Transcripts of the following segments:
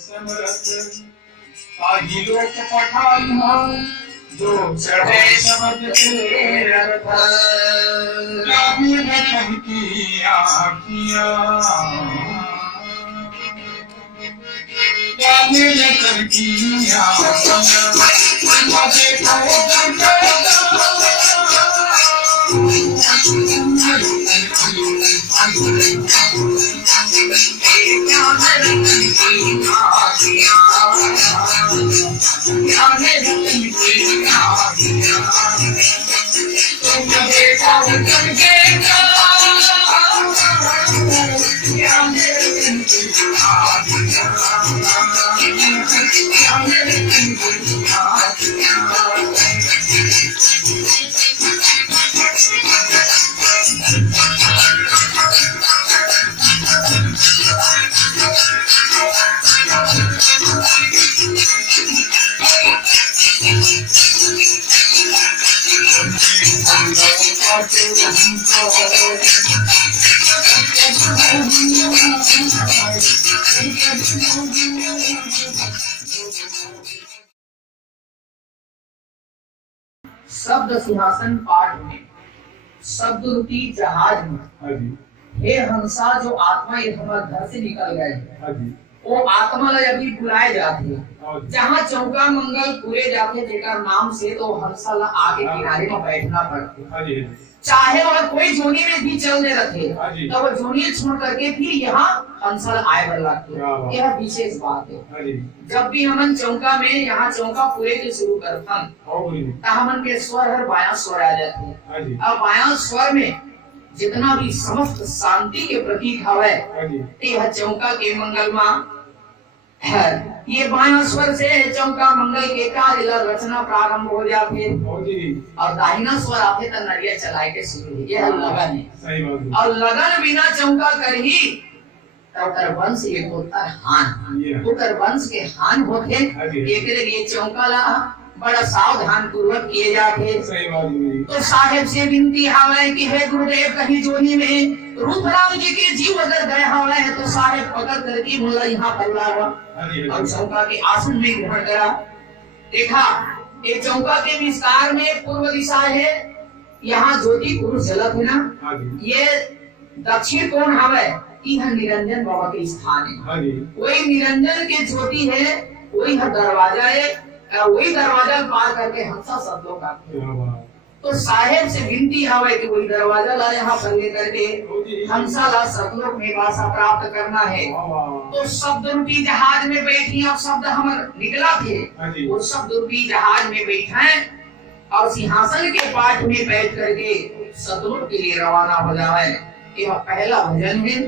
समरथ आही लोक पठाइहा जो चढ़े शब्द के रथ रामी रतन की आँखियाँ रामी रतन की आँखियाँ देखो शब्द सिंहासन पाठ में शब्द रूपी जहाज में हे हंसा जो आत्मा ये हमारे घर से निकल गए वो आत्मा अभी बुलाए जाते जहाँ चौका मंगल पूरे जाते जेकर नाम से तो हंसा आगे किनारे में बैठना पड़ते चाहे वह कोई जोनी में भी चलने रखे तो वो जोनी छोड़ करके फिर यहाँ हंसल आए बल्लाते यह विशेष बात है। जब भी हमन चौका में यहाँ चौका पूरे के शुरू करथन तो हमन के स्वर हर बाया स्वर आ जाते अब बाया स्वर में जितना भी समस्त शांति के प्रतीक हवे यह चौका के मंगल में ये बाया स्वर से चौका मंगल के कार्य रचना प्रारंभ हो जाते और दाहिना स्वर आते तो नरिया चलाए के शुरू यह लगन है और लगन बिना चौका कर ही उतर वंश एक उतर वंश के हान होते एक ये चौका ला बड़ा सावधान पूर्वक किए जाते। तो साहेब से विनती हावे कि हे गुरुदेव कहीं जोनी में रूपराम जी के जीव अगर गए हावे तो साहेब पकड़ करके मुला यहाँ पर लावा और चौका के आसन में ग्रहण करा। देखा ये चौका के विस्तार में पूर्व दिशा है यहाँ ज्योति पुरुष जलत है ना ये दक्षिण कोण हावे यह निरंजन बाबा के स्थान है वही निरंजन के ज्योति है वही दरवाजा है वही दरवाजा पार करके हंसा शब्दों का तो साहेब से विनती हवे कि वही दरवाजा ला यहाँ पर लेकर के हंसा ला सतलोक में वासा प्राप्त करना है। तो शब्द रूपी जहाज में बैठी और शब्द हम निकला थे वो शब्द रूपी जहाज में बैठे और सिंहासन के पाठ में बैठ करके सतलोक के लिए रवाना हो जाए। यह पहला भजन है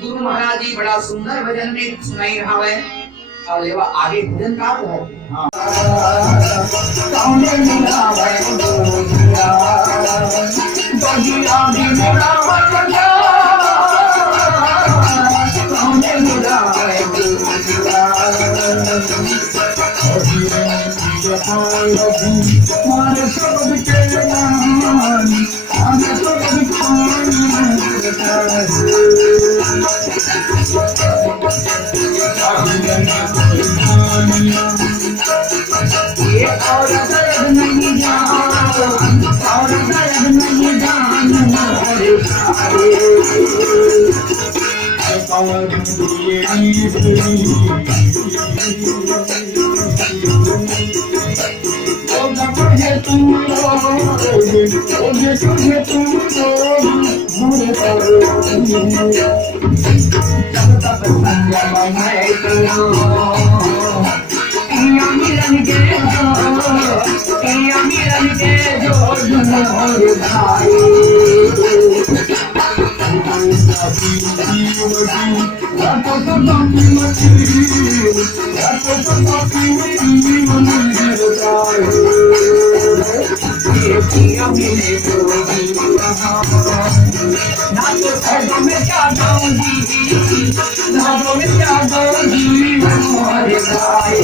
गुरु महाराज जी बड़ा सुंदर भजन में सुनाई रहा है और लेवा आगे भजन का है ये और दर्द नहीं जान और दर्द नहीं जान हमारे सारे कौन ये ओ मुझे तुम तुझे तुम भूल करो तब संगम है मिलन के जो जुनूर भाई ना तो सर्दों में क्या गाऊंगी ना में क्या गाऊंगी हमारे भाई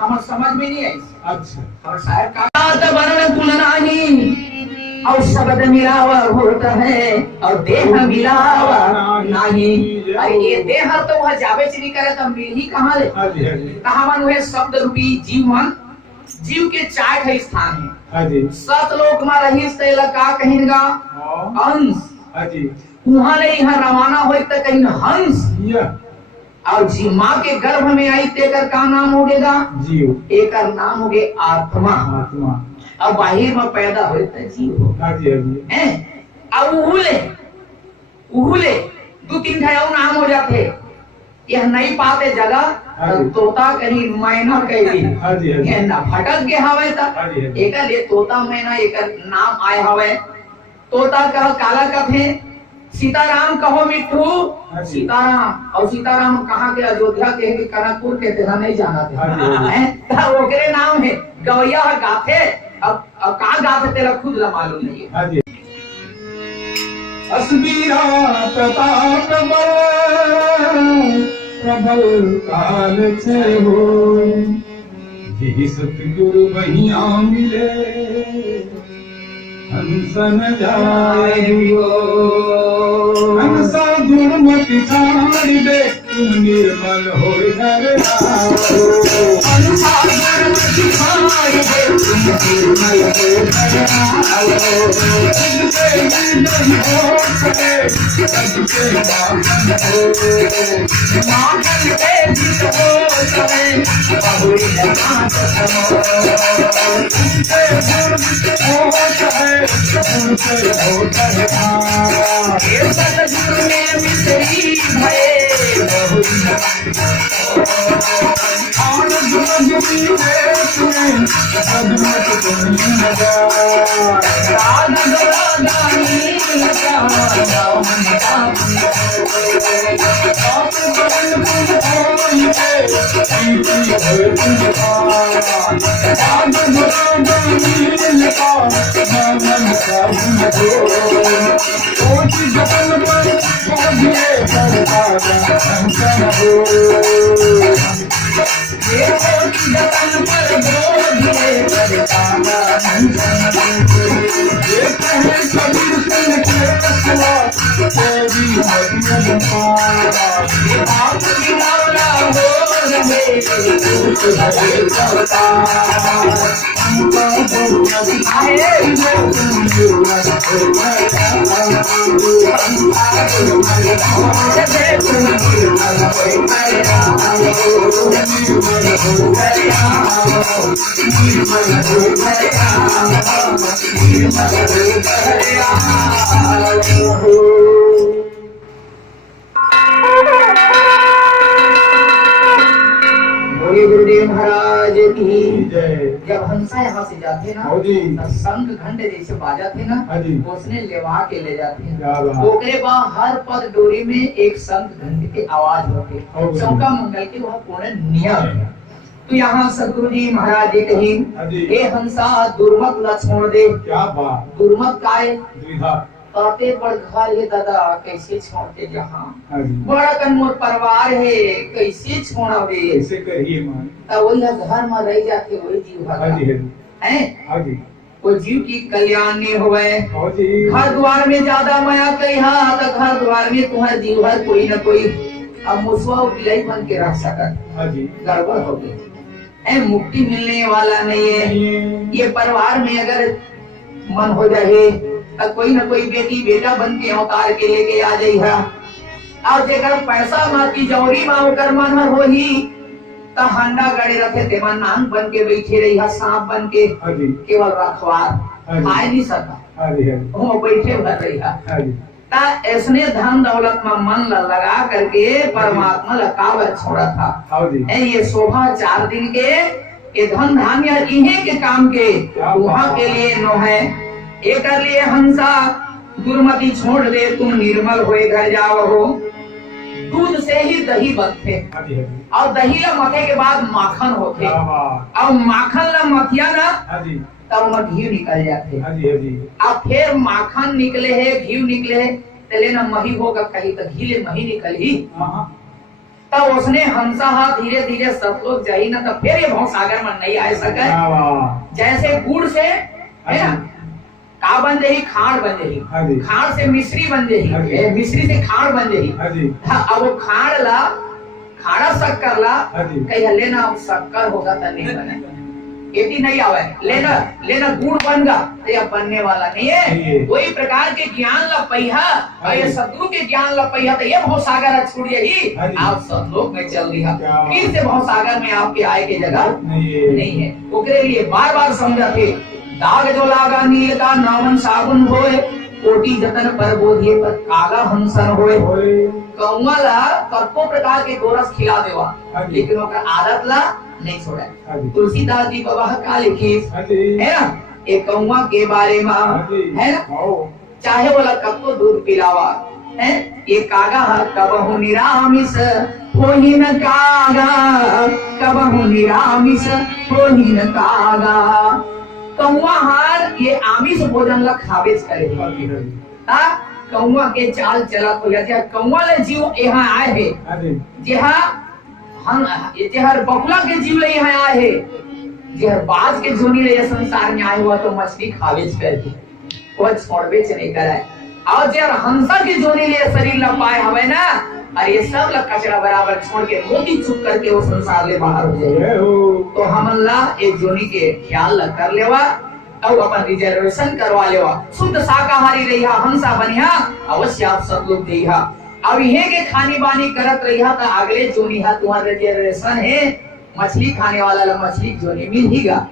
हमार समझ में नहीं आई। अच्छा और शायर का वर्ण कुल नाही और शब्द मिलावा होता है और देह मिलावा नहीं। अरे ये देह तो वह जावे चली करे तो मिल ही कहाँ ले। कहाँ मन हुए शब्द रूपी जीवन जीव के चार है स्थान है। सतलोक में रही का कहेगा अंश वहाँ ले यहाँ रवाना हो तो कहीं हंस और जी माँ के गर्भ में आई तेकर का नाम हो गएगा जीव। एक नाम हो गए आत्मा। अब बाहिर में पैदा हो जीव हो अब उहुले दो तीन ठाव नाम हो जाते यह नहीं पाते जगह तोता कहीं मैना कही ना भटक के हवे तक एक ले तोता मैना एक नाम आए हवे। तोता कह काला कथे सीताराम कहो मिट्ठू सीताराम और सीताराम कहाँ के अयोध्या के कनकपुर के तेरा नहीं जाना थे ओकरे नाम है गवैया गाथे। अब कहाँ गाथे तेरा खुद ला मालूम नहीं है। अस्वीरा प्रताप प्रबल काल छे हो यही सतगुरु बहिया मिले हंसन जाए हंसा दुर्मति छाड़ दे तुम निर्मल हो हंसा दुर्मति छाड़ दे तुम निर्मल हो नहीं हो सके सबसे माखन पे जीत हो सके बहुरी जमात ये सतगुरु में मिश्री भये गुरुदेव महाराज की जब हंसा यहाँ से जाते ना तो शंख घंटे जैसे बाजा थे ना उसने लेवा के ले जाते हैं। ओकरे बाद हर पद डोरी में एक शंख घंटे की आवाज होती है चौका मंगल के वह पूर्ण नियम। तो यहाँ सदगुरु जी महाराज जी कहीं हे हंसा दुर्मत न छोड़ दे। क्या बात दुर्मत काय ताते पर घर है दादा कैसे छोड़ते जहाँ बड़ा कनमोर परिवार है कैसे छोड़ोगे कैसे करिए मान तब वही घर में रह जाते वही जीव है वो जीव की कल्याण नहीं हुए। घर द्वार में ज्यादा माया कही तो घर द्वार में तुम्हारे जीव कोई न कोई अब मुसवा बिलाई बन के रह सकत गड़बड़ हो गई मुक्ति मिलने वाला नहीं है। ये परिवार में अगर मन हो जाए तो कोई न कोई बेटी बेटा बन के अवतार के लेके आ जाई है। और जेकर पैसा माती जौरी माँ कर मन हो ही तो हंडा गड़े रखे ते मन नांग बन के बैठे रही है, सांप बन के केवल रखवार आए नहीं सका वो बैठे भर रही है। ऐसने धन दौलत में मन लगा करके परमात्मा लकावत छोड़ा था। ये शोभा 4 दिन के ये धन धान या इन्हें के काम के वहाँ के लिए नो है। एक लिए हंसा दुर्मति छोड़ दे तुम निर्मल होए घर जाओ हो। दूध से ही दही बनते और दही ला मथे के बाद माखन होते और माखन ला मथिया ना तब घी निकल जाते। अब फिर माखन निकले है घी निकले है तो लेना मही होगा कहीं तो घी ले मही निकल ही। तब उसने हंसा हा धीरे धीरे सब लोग जाई ना तो फिर ये भव सागर में नहीं आ सके। जैसे गुड़ से है ना का बन जाही खाड़ बन जाही, खाड़ से मिश्री बन जाही, मिश्री से खाड़ बन जाही। अब वो खाड़ ला खाड़ा शक्कर ला कहीं लेना शक्कर होगा तो नहीं बने एटी नहीं आवे। लेना गुड़ बन तो यह बनने वाला नहीं है। वही प्रकार के ज्ञान ला पहिया और ये सदगुरु के ज्ञान ला पहिया तो ये भव सागर छूट ही आप सब लोग में चल दिया। फिर से भव सागर में आपके आए के जगह नहीं है। ओकरे लिए बार बार समझा थे दाग जो लागा नील का नामन साबुन होए कोटि जतन पर बोधिए पर कागा हंसन होए। कौवा ला कत्तो प्रकार के गोरस खिला देवा लेकिन ओकर आदत ला नहीं छोड़ा। तुलसीदास जी बाबा का लिखी है ना एक कौवा के बारे में है ना चाहे बोला कत्तो दूध पिलावा है ये कागा कबहु निरामिस होहि न कागा कबहु निरामिस होहि न कागा। कौवा हार ये आमिष भोजन ला खावेज करे कौवा के चाल चला को या कौवा ले जीव यहाँ आए है जहाँ हम जहर बकुला के जीव ले यहाँ आए है जहर बाज के जोनी ले संसार में आए हुआ तो मछली खावेज करके वो छोड़बेच नहीं कराए। और जहर हंसा के जोनी ले शरीर ला पाए हवे ना और ये सब ला कचरा बराबर छोड़ के मोती चुप करके वो संसार ले बाहर हो जाए। तो हम ला एक जोनी के ख्याल ला कर लेवा और अपन रिजर्वेशन करवा लेवा। शुद्ध शाकाहारी रहिया हंसा बनिया अवश्य आप सब लोग दिया। अब ये के खानी बानी करत रहिया तो अगले जोनी हा तुम्हारे रिजर्वेशन है मछली खाने वाला ला मछली जोनी मिल हीगा।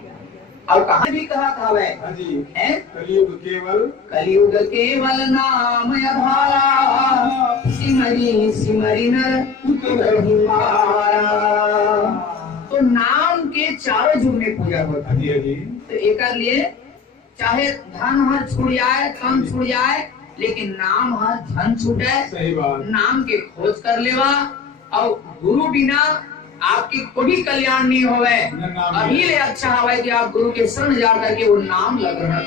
और कहा भी कहा था वह कलियुग केवल नाम आधारा सिमरी सिमरी नर तो नाम के चारों जुग में पूजा होता है। तो एक लिए चाहे धन हर छूट जाए कम छूट जाए लेकिन नाम हर धन छूटे नाम के खोज कर लेवा। और गुरु बिना आपकी कोई कल्याण नहीं होवे। अभी ले अच्छा हवे कि आप गुरु के शरण जा करके वो नाम लग रहा